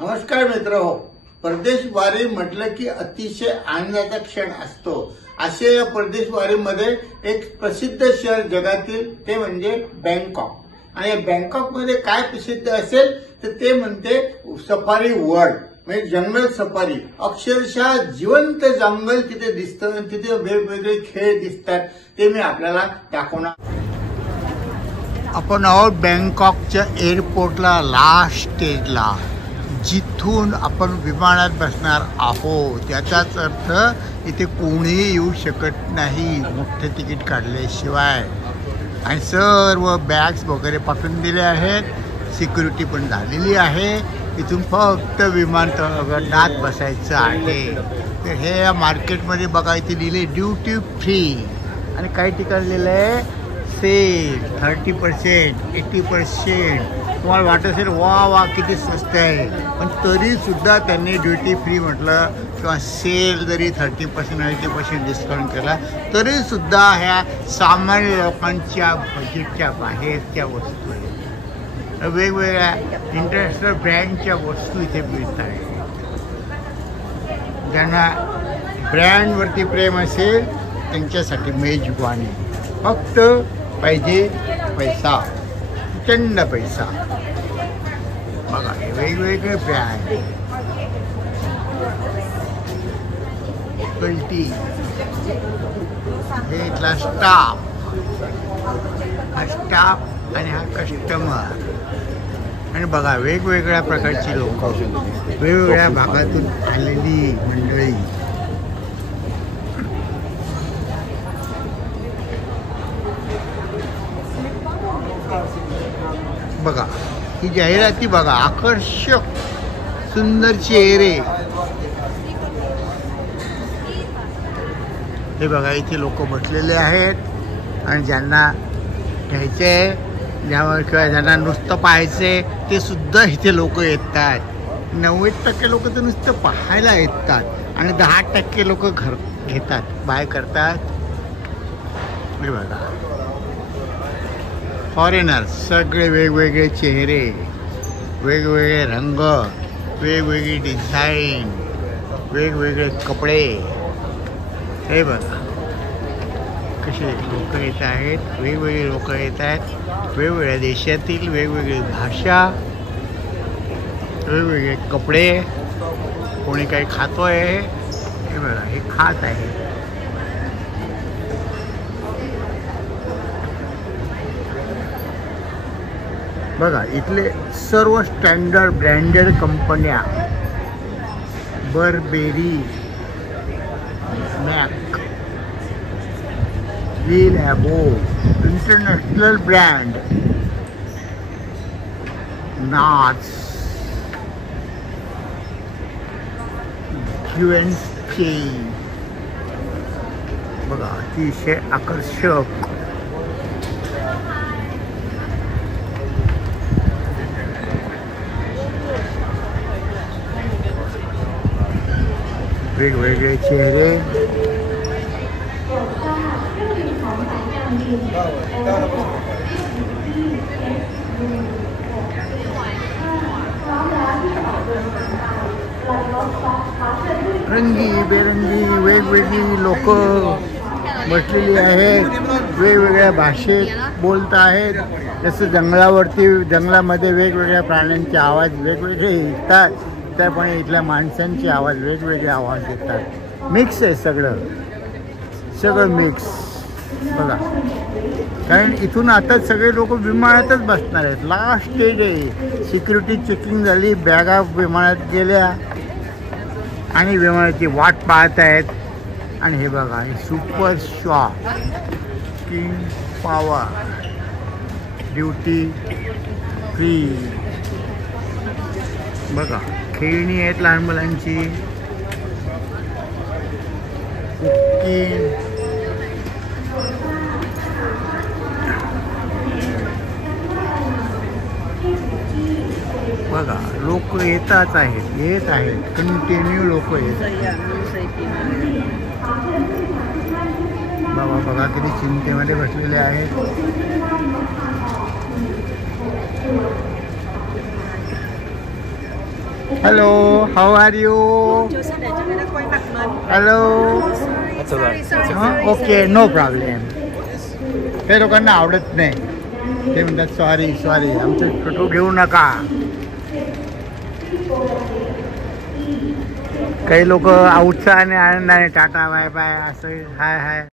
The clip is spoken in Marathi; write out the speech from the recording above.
नमस्कार मित्रहो, परदेश वारी म्हटलं की अतिशय आनंदाचा क्षण असतो। असे या परदेश वारीमध्ये एक प्रसिद्ध शहर जगातील ते म्हणजे बँकॉक। आणि बँकॉक मध्ये काय प्रसिद्ध असेल तर ते म्हणते सफारी वर्ल्ड, म्हणजे जंगल सफारी। अक्षरशः जिवंत जंगल तिथे दिसतं, तिथे वेगवेगळे खेळ दिसतात, ते मी आपल्याला दाखवणार। आपण आहोत बँकॉकच्या एअरपोर्टला, लास्ट स्टेजला, जिथून आपण विमानात बसणार आहोत। याचाच अर्थ इथे कोणीही येऊ शकत नाही मोठे तिकीट काढल्याशिवाय। आणि सर्व बॅग्स वगैरे पाठवून दिले आहेत, सिक्युरिटी पण झालेली आहे। इथून फक्त विमानतळात बसायचं आहे। तर हे या मार्केटमध्ये बघा, इथे लिहिले ड्युटी फ्री आणि काही ठिकाणी लिहिलं आहे सेल 30%, 80%। तुम्हाला वाटत असेल वा किती स्वस्त आहे, पण तरी सुद्धा त्यांनी ड्युटी फ्री म्हटलं किंवा सेल जरी 30% 80% डिस्काउंट केला तरी सुद्धा ह्या सामान्य लोकांच्या बजेटच्या बाहेरच्या वस्तू आहेत। वेगवेगळ्या इंटरनॅशनल ब्रँडच्या वस्तू इथे मिळत आहेत। ज्यांना ब्रँडवरती प्रेम असेल त्यांच्यासाठी मेजवानी। फक्त पाहिजे पैसा, प्रचंड पैसा। बघा हे वेगवेगळे ब्रँड, कल्टी, हे इथला स्टाफ, हा स्टाफ आणि हा कस्टमर। आणि बघा वेगवेगळ्या प्रकारची लोक, वेगवेगळ्या भागातून आलेली मंडळी। बघा ही जाहिराती बघा, आकर्षक सुंदर चेहरे। हे बघा इथे लोक बसलेले आहेत आणि ज्यांना घ्यायचे किंवा ज्यांना नुसतं पाहायचे ते सुद्धा इथे लोक येतात। 90% लोक तर नुसतं पाहायला येतात आणि 10% लोक घर घेतात, बाय करतात। हे बघा फॉरेनर्स, सगळे वेगवेगळे चेहरे, वेगवेगळे रंग, वेगवेगळी डिझाईन, वेगवेगळे कपडे। हे बघा कसे लोक येत आहेत, वेगवेगळे लोक येत आहेत, वेगवेगळ्या देशातील, वेगवेगळी भाषा, वेगवेगळे कपडे। कोणी काही खातोय, हे बघा हे खात आहे। बघा इथले सर्व स्टँडर्ड ब्रँडेड कंपन्या, बर्बेरी, मॅक, लॅबो, इंटरनॅशनल ब्रँड, नाच, गिव्हन्सचे। बघा अतिशय आकर्षक वेगवेगळे चेहरे। रंगी बेरंगी वेगवेगळी लोक बसलेली आहेत, वेगवेगळ्या भाषेत बोलत आहेत। जसं जंगलामध्ये वेगवेगळ्या प्राण्यांचे आवाज वेगवेगळे येतात, त्याप्रमाणे इथल्या माणसांचे आवाज वेगवेगळे आवाज येतात। मिक्स आहे सगळं मिक्स। बघा कारण इथून आता सगळे लोक विमानातच बसणार आहेत, लास्ट स्टेज आहे। सिक्युरिटी चेकिंग झाली, बॅगा विमानात गेल्या आणि विमानाची वाट पाहत आहेत। आणि हे बघा हे super shop, king power, duty free. बघा खेळणी आहेत लहान मुलांची, कुकी, बघा लोक येत आहेत, कंटिन्यू लोक येत आहेत। बाबा बघा किती चिंतेमध्ये बसलेले आहेत। Hello, how are you? Hello. Okay, no problem. ते लोकांना आवडत नाही, ते म्हणतात सॉरी सॉरी, आमचं फोटो घेऊ नका. काही लोक उत्साहाने आनंदाने टाटा बाय बाय असं हाय हाय